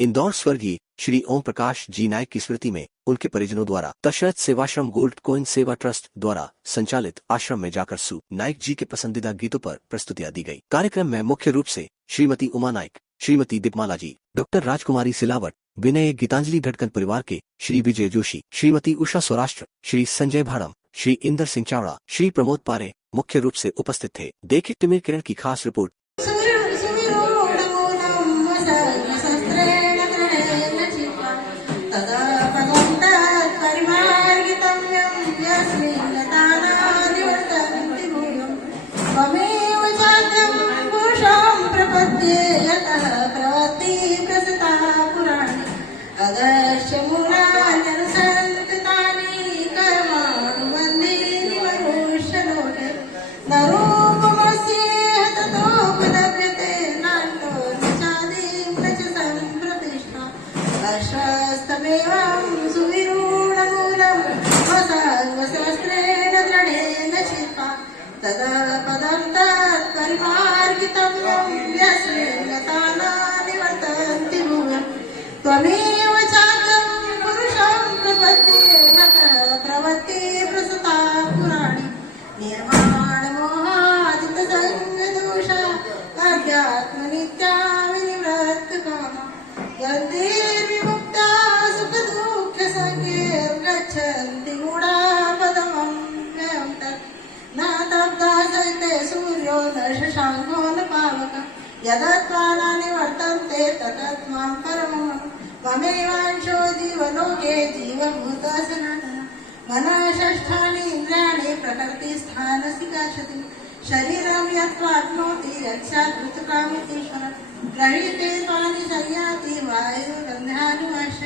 इंदौर स्वर्गीय श्री ओम प्रकाश जी नायक की स्मृति में उनके परिजनों द्वारा दशरथ सेवाश्रम गोल्ड कोइन सेवा ट्रस्ट द्वारा संचालित आश्रम में जाकर सु नायक जी के पसंदीदा गीतों पर प्रस्तुतियां दी गई। कार्यक्रम में मुख्य रूप से श्रीमती उमा नायक, श्रीमती दीपमाला जी, डॉक्टर राजकुमारी सिलावट, विनय गीतांजलि ढटकन परिवार के श्री विजय जोशी, श्रीमती उषा सौराष्ट्र, श्री संजय भाड़म, श्री इंदर सिंह चावड़ा, श्री प्रमोद पारे मुख्य रूप से उपस्थित थे। देखिए टिमिर किरण की खास रिपोर्ट। त्वमेव चाकं पुरुषं प्रवत्ति प्रसुता पुराणी नियमाण मोहादितसंगदोषा अध्यात्मनित्या विनिवृत्तकामा गन्धेर्विमुक्ता सुखदुःखसंगैर्गच्छन्ति मूढापदमं व्यं तत् न तप्ता सैते सूर्यो न शशाङ्को न पावकः यदत्त्वाना निवर्तन्ते ततत्मां परमम् त्वमेवांशो जीवलोके जीवभूता सनातनः मनः षष्ठानि इन्द्रियाणि प्रकृतिस्थानसि काशति शरीरं यत्त्वाप्नोति यच्चात्कृतकामितीश्वरः गृहीते त्वानि संयाति वायुर्गन्धानुवाश्य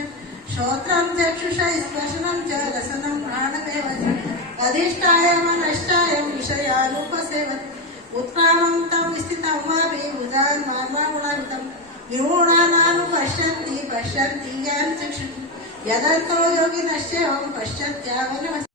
श्रोत्रं चक्षुषा स्पर्शनं च रसनं घ्राणमेव च अधिष्ठाय मनश्चाय विषयानुपसेवते उत्क्रामं तं स्थितं वापि उदान्मार्वागुणान्तं विमूढानानुपश्यन्ति पश्यन्ति यां चक्षुः यदन्तो योगिनश्चैवं पश्यत्यावनमस्ति।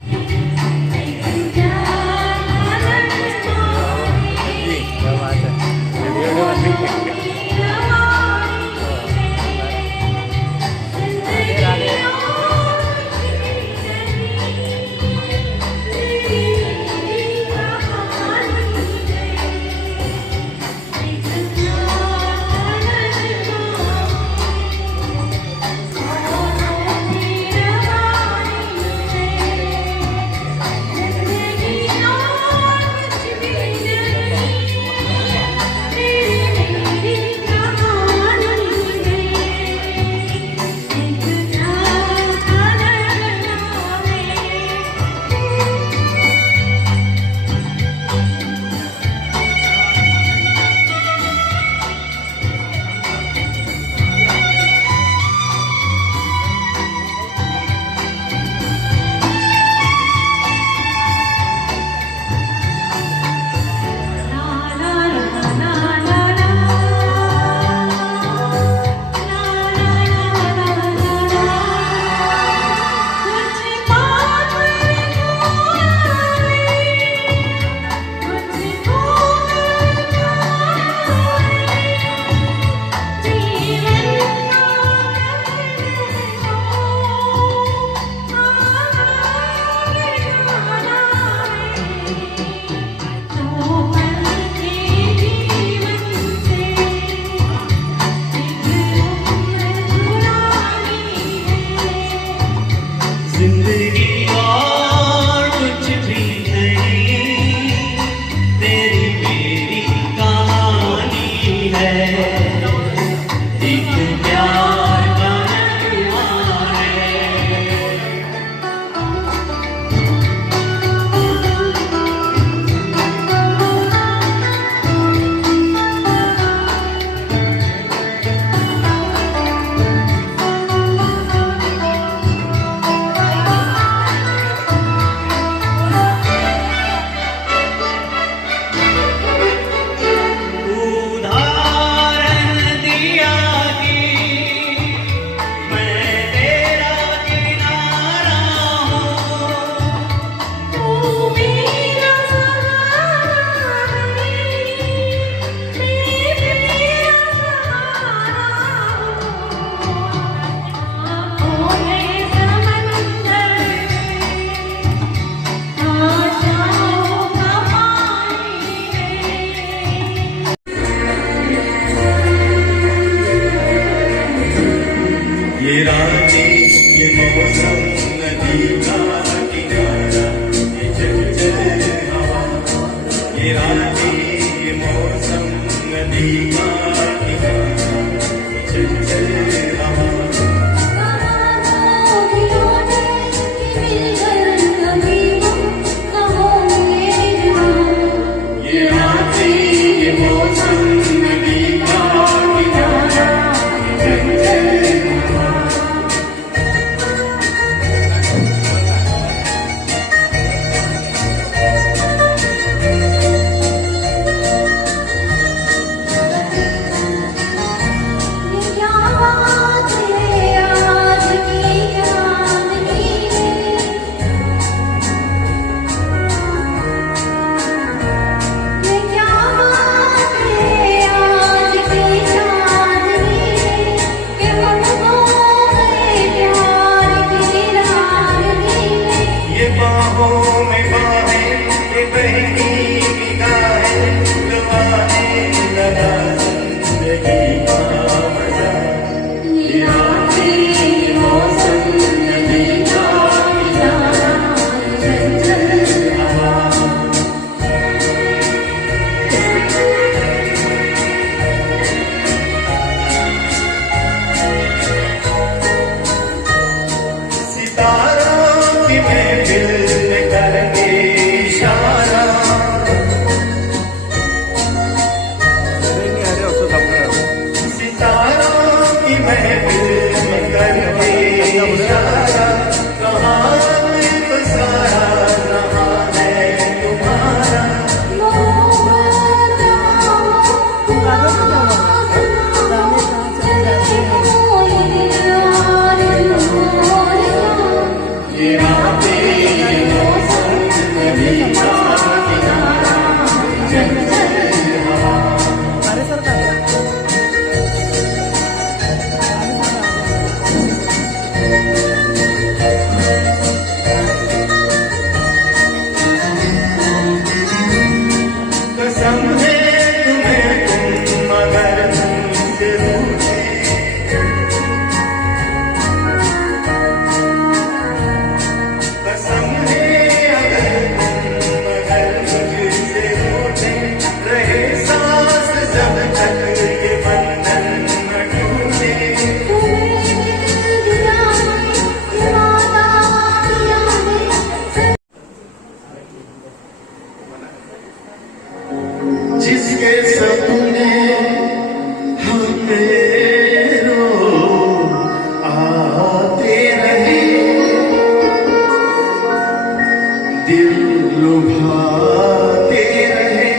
लुभाते रहे।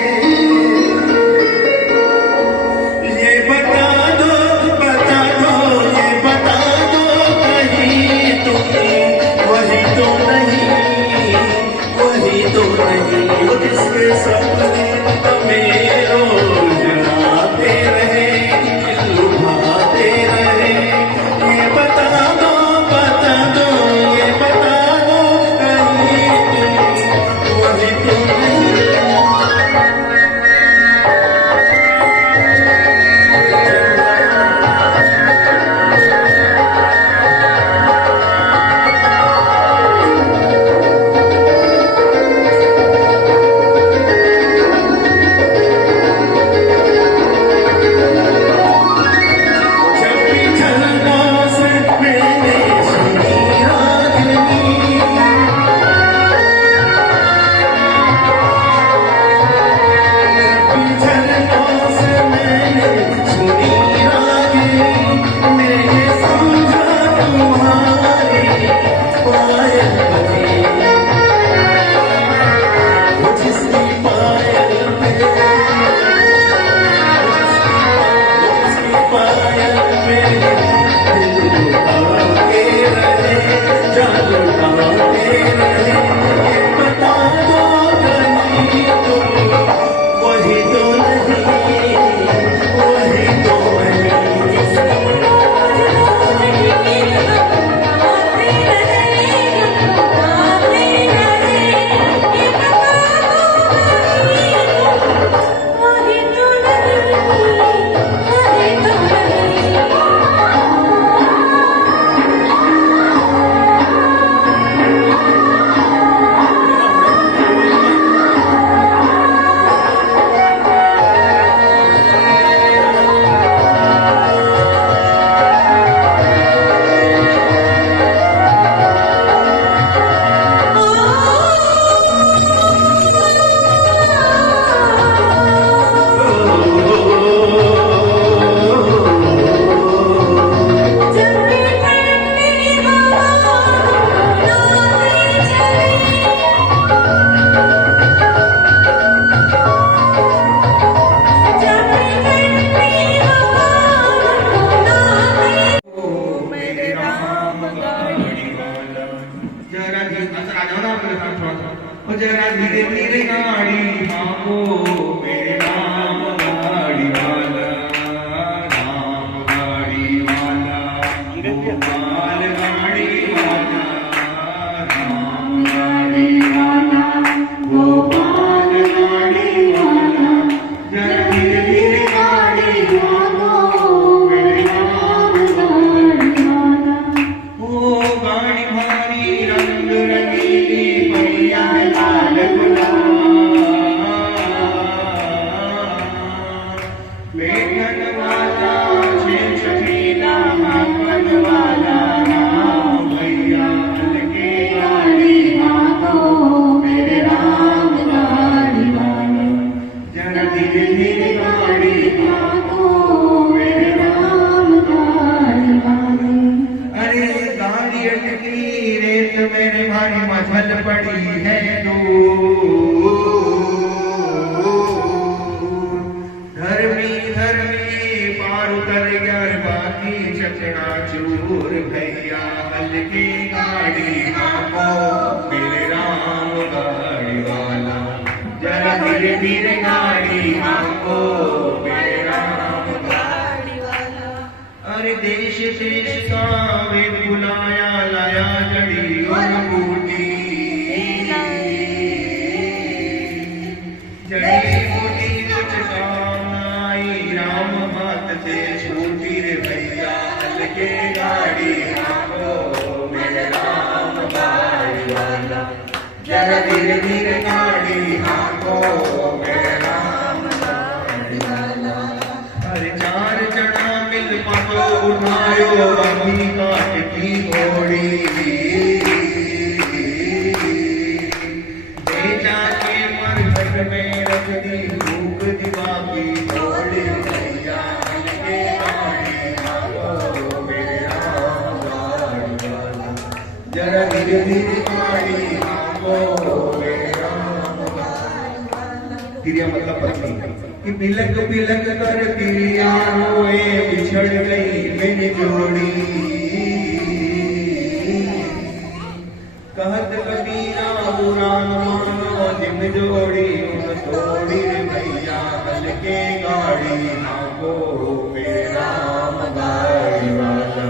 ये बता दो, ये बता दो कहीं तुम वही तो नहीं, वही तो नहीं जिसके सपने हमें रोज आते रहे, लुभाते रहे। ये बता दो, ये बता दो कहीं तुम वही तो नहीं। जब भी झलना से मैंने सुनी रागनी, झलना से मैंने सुनी रागनी, मैंने समझा तुम्हारी पायल बनी। वो जिसकी पायल पे, जिसकी पायल पे दिल लुभाते रहे, जान लुभाते रहे। ये बता दो कहीं तुम वही तो नहीं, वही तो जरा धीरे धीरे गाड़ी भागो मेरे राम गाड़ी वाला, राम गाड़ी वाला, गोपाल गाड़ी वाला, राम गाड़ी वाला, गोपाल गाड़ी वाला। जरा धीरे धीरे गाड़ी भागो मेरे राम गाड़ी वाला। ओ गाड़ी भारी रंग रंगीली पहिया लाल बेगन वाला छेल छबीला हाकन वाला, राम भैया के गाड़ी भागो मेरे राम गाड़ी वाला। जरा धीरे धीरे गाड़ी भागो मेरे राम गाड़ी वाला। अरे गाड़ी अटकी रेत मेरे भारी मझल पड़ी है धर्मी पार उतर गया बाकी चचड़ा चूर भैया हल्की गाड़ी हाको मेरे राम गाड़ी वाला। जरा धीरे धीरे गाड़ी हाको मेरे राम गाड़ी वाला। अरे देश देश का वेद बुलाया लाया जड़ी और बूटी, जड़ी बूटी कुछ काम आई राम बात से छूटी रे भैया हल्के गाड़ी हाको मेरे राम गाड़ी वाला। जरा धीरे धीरे गाड़ी हाको मेरे राम गाड़ी वाला। अरे चार जना मिल पको उठायो अभी काट की घोड़ी, बेचा के मरघट में रख दी भूख दिवा की घोड़ी भैया हल्के गाड़ी हाको मेरे राम गाड़ी वाला। जरा धीरे धीरे गाड़ी हाको मेरे राम तिरिया मतलब पत्नी कि बिलक बिलक कर तिरिया रोए बिछड़ गई मेरी जोड़ी कहत कबीरा बुरा मानो जिम जोड़ी तोड़ी रे भैया हल के गाड़ी नागो मेरे राम गाड़ी वाला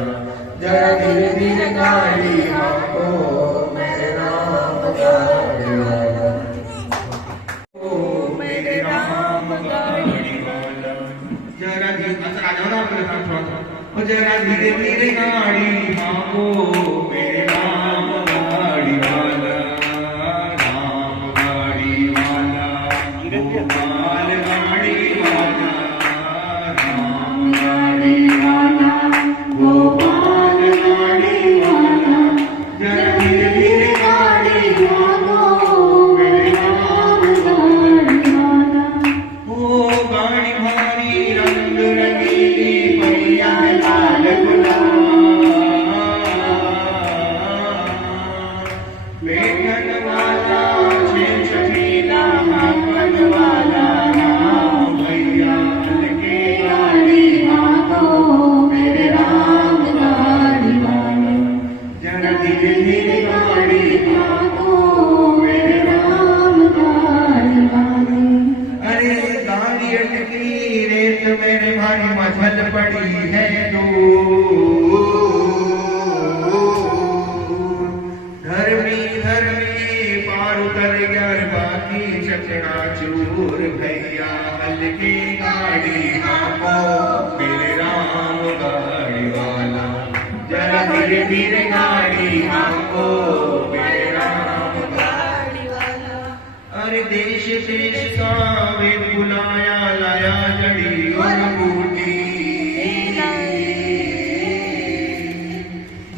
जरा धीरे धीरे गाड़ी नागो मेरे राम गाड़ी वाला मेरे राम गाड़ी वाला जरा धीरे जरा धीरे धीरे गाड़ी नागो मेरे राम गाड़ी वाला राम गाड़ी वाला गोपाल गाड़ी वाला राम गाड़ी वाला गोपाल गाड़ी वाला जरा धीरे धीरे गाड़ी भागो मेरे राम गाड़ी वाला ओ गाड़ी भारी रंग रंगीली पहिया लाल बेगन वाला छेन छबीला हाकन वाला राम भैया के गाड़ी भागो मेरे राम गाड़ी वाला जरा धीरे धीरे गाड़ी भागो मेरे राम गाड़ी वाला अरे गाड़ी अटकी रेत मेरे भाई मझल पड़ी है पार उतर गया बाकी चकना चूर भैया हल की गाड़ी आपो मेरे राम गाड़ी वाला जरा धीरे धीरे गाड़ी आपो मेरे राम गाड़ी वाला अरे देश देश का वेद बुलाया लाया जड़ी और बूटी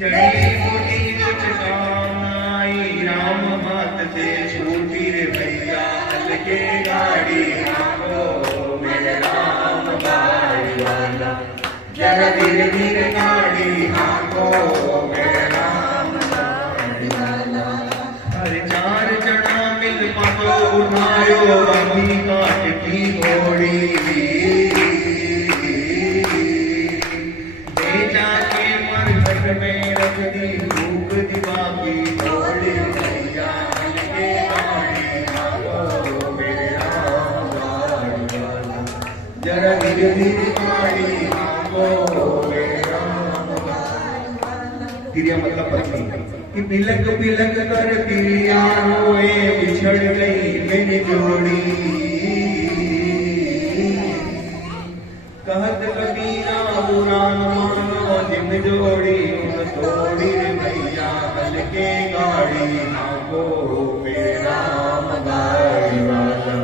जड़ी बूटी कुछ काम आई राम बात से छूटी रे भैया हल के गाड़ी आपो मेरे राम गाड़ी वाला जरा धीरे धीरे गाड़ी आपो मेरे राम गाड़ी वाला अरे चार जना मिल पको उठायो अभी काटती घोड़ी जाके मर घर में रख दी भूख दिवा की थोड़ी भैया के गाड़ी आपो मेरे राम गाड़ी वाला जरा धीरे धीरे गाड़ी आपो मेरे राम गाड़ी वाला तिरिया मतलब पत्नी कि बिलक बिलक कर तिरिया रोए बिछड़ गई मेरी जोड़ी कहत कबीरा बुरा मानो जिम जोड़ी तोड़ी रे भैया हल के गाड़ी नागो मेरे राम गाड़ी वाला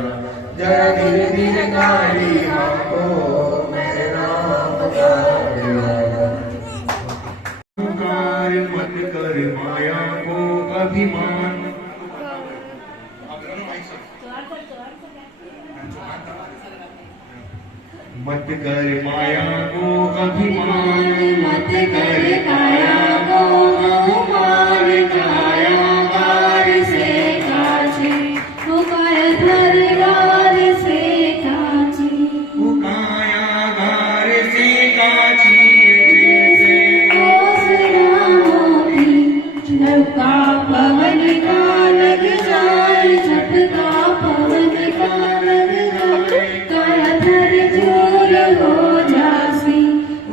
जरा धीरे धीरे गाड़ी नागो मेरे राम गाड़ी वाला मत कर माया को अभिमान मत कर माया को अभिमान मत कर काया को अभिमान काया गार से काची काया धर गार से काची काया गार से काची झटका पवन का लग जाए झटका पवन का लग जाए काया धर झूल हो जासी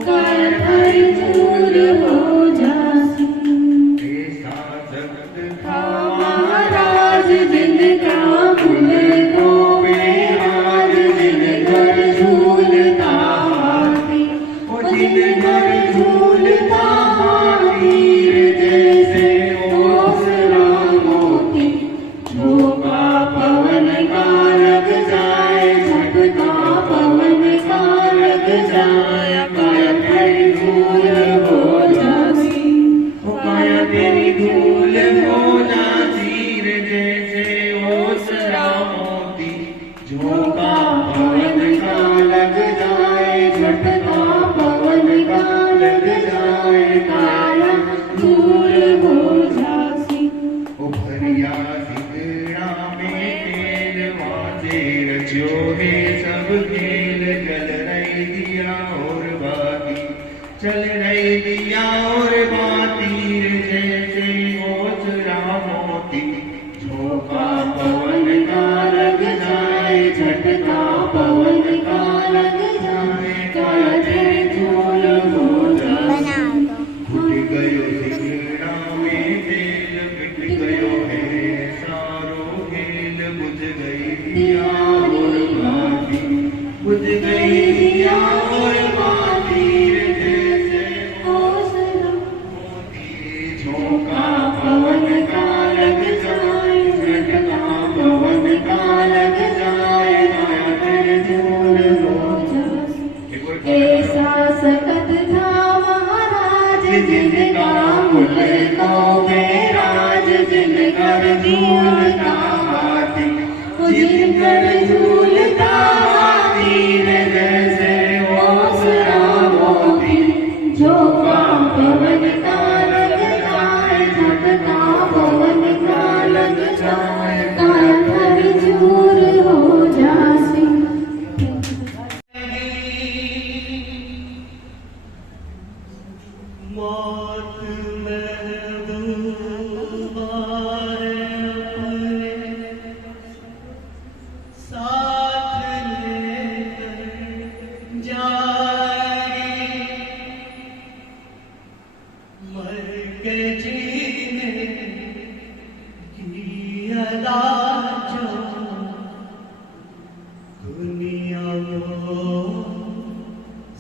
काया धर झूल हो जासी ऐसा जगत का महाराज जिनका मुझको बेहाज जिन घर झूलता हाथी जिन घर झूलता हाथी जैसे झोंका पवन का लग जाए झटका पवन का लग जाए काया तेरी धूल हो जासी काया तेरी धूल हो जासी रे जैसे ओसरा मोती झोंका पवन का लग जाए झटका पवन का लग जाए काया धूल हो जासी भरिया सिंगड़ा में तेल वाजे जो है सब खेल जल रही दिया और बाती चल रही दिया और बाती जैसे ओसरा मोती झोंका पवन का लग जाए झटका पवन का लग जाए काहे झोल हो जाए फूट गयो सिंगड़ा में तेल मिट गयो है सारो खेल बुझ गई दिया और बाती बुझ गई दिया और बाती जैसे ओसरा मोती झोंका पवन का लग जाए झटका पवन का लग जाए काहे झोल हो जाए ऐसा सकत था महाराज जिनका मुल्को में राज जिनकर झूलता हाथी जिनकर झूलता हाथी जैसे ओसरा मोती झोंका पवन का लग जाए झटका पवन का लग जाए काया घर चूर हो जासी मौत महबूबा है अपने साथ लेकर जाएगी मर के जीने की अदा जो दुनिया को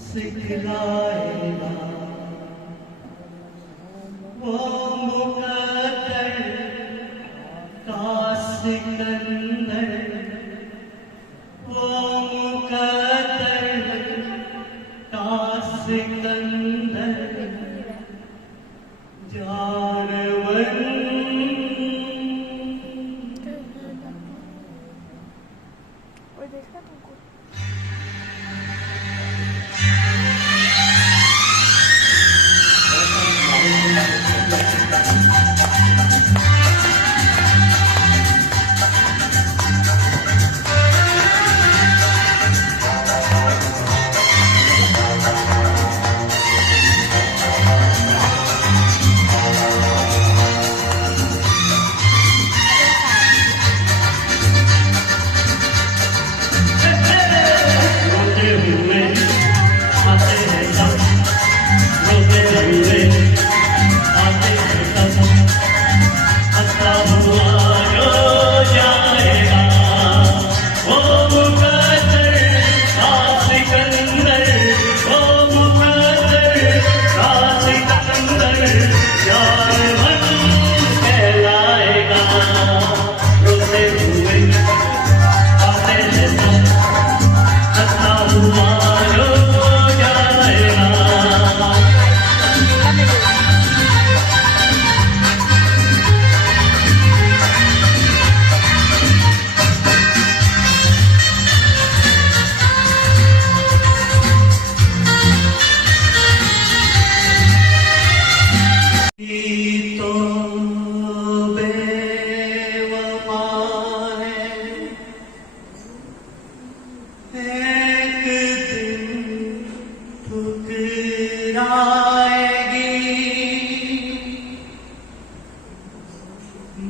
सिखलाएगा वो मुकद्दर का सिकंदर वो मुकद्दर का सिकंदर जानवर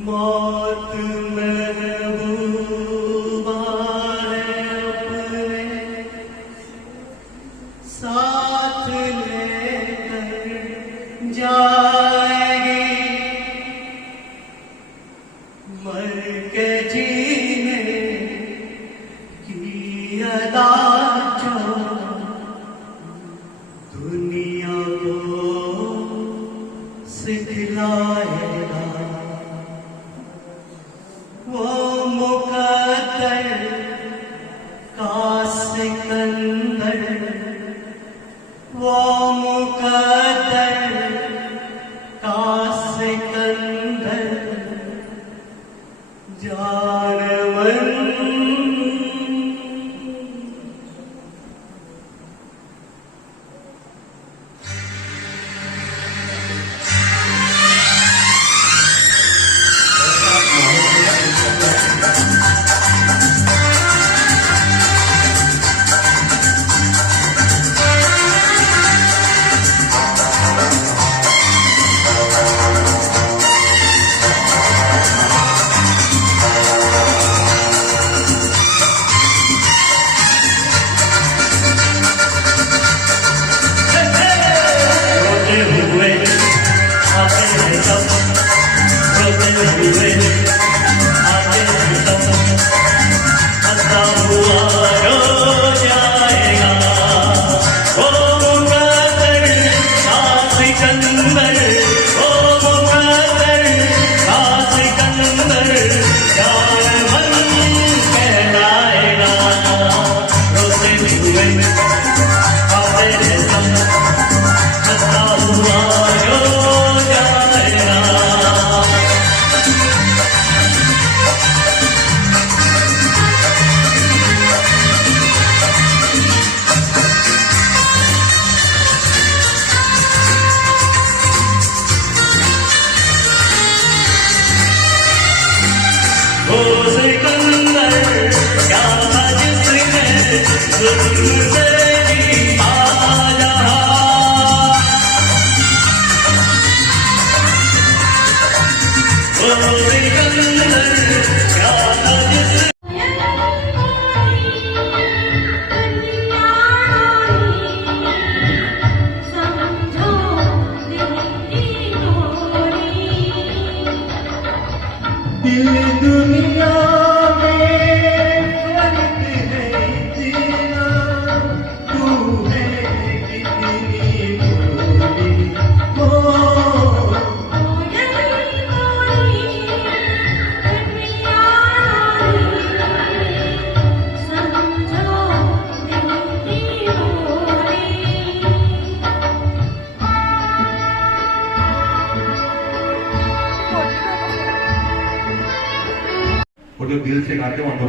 मौत महबूबा है अपने साथ लेकर जाएगी मर के जीने की अदा जो दुनिया को सिखलाएगा वो मुकद्दर का सिकंदर वो मुकद्दर का सिकंदर जानवर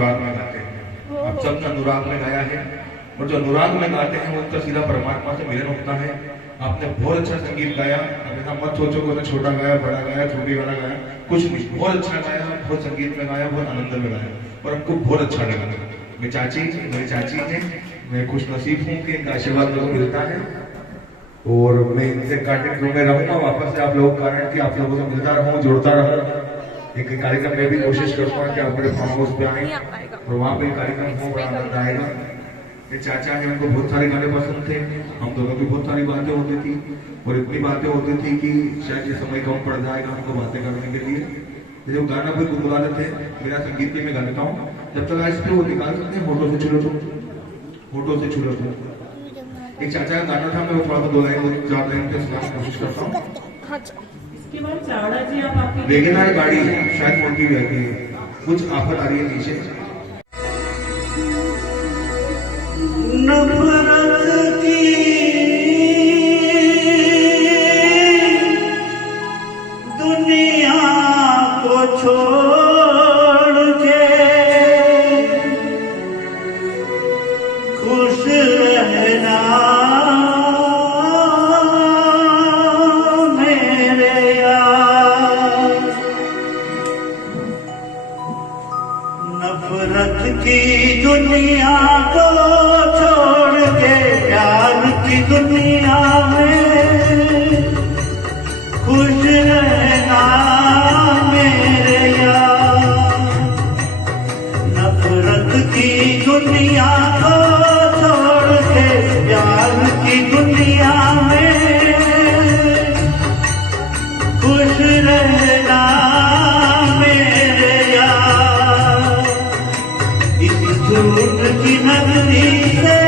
अनुराग में गाते हैं। आप सब ने अनुराग में गाया है, और जो अनुराग में गाते हैं उनका सीधा परमात्मा से मिलन होता है। आपने बहुत अच्छा संगीत गाया, अब ऐसा मत सोचो कि उन्होंने छोटा गाया, बड़ा गाया, छोटी वाला गाया, कुछ नहीं, बहुत अच्छा गाया, बहुत संगीत में गाया, बहुत आनंद में गाया, और हमको बहुत अच्छा लगा। मेरी चाची है, मैं खुश नसीब हूँ कि इनका आशीर्वाद मेरे को मिलता है, और मैं इनसे कार्यक्रम में रहूंगा वापस से आप लोगों के कारण कि आप लोगों से मिलता रहूँ, जुड़ता रहूँ। एक कार्यक्रम में भी कोशिश करता हूँ कि आप मेरे फार्म हाउस पे आए और वहाँ पे कार्यक्रम हो, बड़ा आनंद आएगा। ये चाचा है, उनको बहुत सारे गाने पसंद थे, हम दोनों की बहुत सारी बातें होती थी, और इतनी बातें होती थी कि शायद ये समय कम पड़ जाएगा हमको बातें करने के लिए। जो गाना कोई गुनगुना देते हैं, मेरा संगीत भी मैं गा लेता हूँ, जब तक आज पे वो निकाल सकते हैं होटो से छुलो तुम। एक चाचा का गाना था, मैं वो थोड़ा सा 2 लाइन 4 लाइन पे सुनाने की कोशिश करता हूँ। इसके बाद चावड़ा जी आप आपकी वेगनार गाड़ी शायद मोटी रहती है, कुछ आफत आ रही है नीचे। नफरत की दुनिया को छोड़ के खुश रहना मेरे यार। नफरत की दुनिया को छोड़ के प्यार की दुनिया में खुश रहना मेरे यार। नफरत की दुनिया को छोड़ के प्यार की दुनिया में खुश रहना मेरे यार। इस झूठ की नगरी से